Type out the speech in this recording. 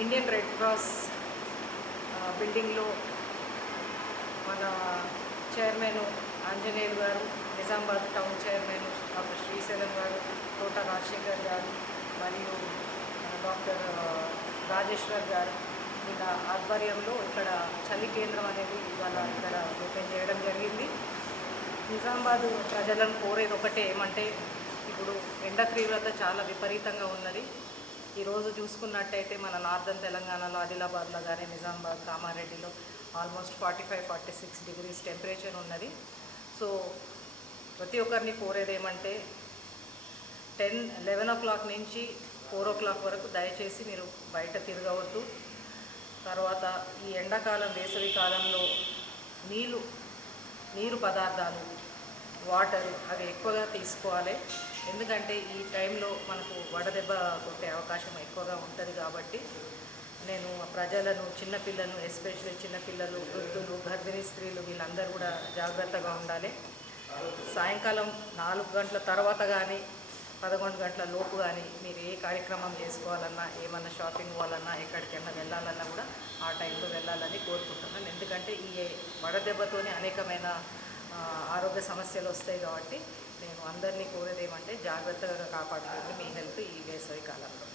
Indian red cross బిల్డింగ్లో మన chairman Anjaneyulu గారు, Nizamabad town chairman doctor Srisailam గారు, తోట రాజశేఖర్ గారు మరియు డాక్టర్ రాజేశ్వర్ గారు వీళ్ళ ఆధ్వర్యంలో ఇక్కడ చలి కేంద్రం అనేది ఇవాళ ఇక్కడ ఓపెన్ చేయడం జరిగింది. నిజామాబాద్ ప్రజలను కోరేది ఒకటే ఏమంటే, ఇప్పుడు ఎండ తీవ్రత చాలా విపరీతంగా ఉన్నది. ఈరోజు చూసుకున్నట్టయితే మన నార్దర్న్ తెలంగాణలో ఆదిలాబాద్లో కానీ నిజామాబాద్ కామారెడ్డిలో ఆల్మోస్ట్ 45-46 డిగ్రీస్ టెంపరేచర్ ఉన్నది. సో ప్రతి ఒక్కరిని కోరేది ఏమంటే 11 o'clock నుంచి 4 o'clock వరకు దయచేసి మీరు బయట తిరగవద్దు. తర్వాత ఈ ఎండాకాలం వేసవి కాలంలో నీరు పదార్థాలు వాటర్ అవి ఎక్కువగా తీసుకోవాలి. ఎందుకంటే ఈ టైంలో మనకు వడదెబ్బ కొట్టే అవకాశం ఎక్కువగా ఉంటుంది. కాబట్టి నేను ప్రజలను, చిన్నపిల్లలను, ఎస్పెషల్లీ చిన్నపిల్లలు, వృద్ధులు, గర్భిణీ స్త్రీలు వీళ్ళందరూ కూడా జాగ్రత్తగా ఉండాలి. సాయంకాలం 4 గంటల తర్వాత కానీ 11 గంటల లోపు కానీ మీరు ఏ కార్యక్రమం చేసుకోవాలన్నా, ఏమన్నా షాపింగ్ పోవాలన్నా, ఎక్కడికైనా వెళ్ళాలన్నా కూడా ఆ టైంలో వెళ్ళాలని కోరుకుంటున్నాను. ఎందుకంటే ఈ వడదెబ్బతోనే అనేకమైన ఆరోగ్య సమస్యలు వస్తాయి. కాబట్టి నేను అందరినీ కోరేది ఏమంటే జాగ్రత్తగా కాపాడుకోండి మీ హెల్త్ ఈ వేసవి కాలంలో.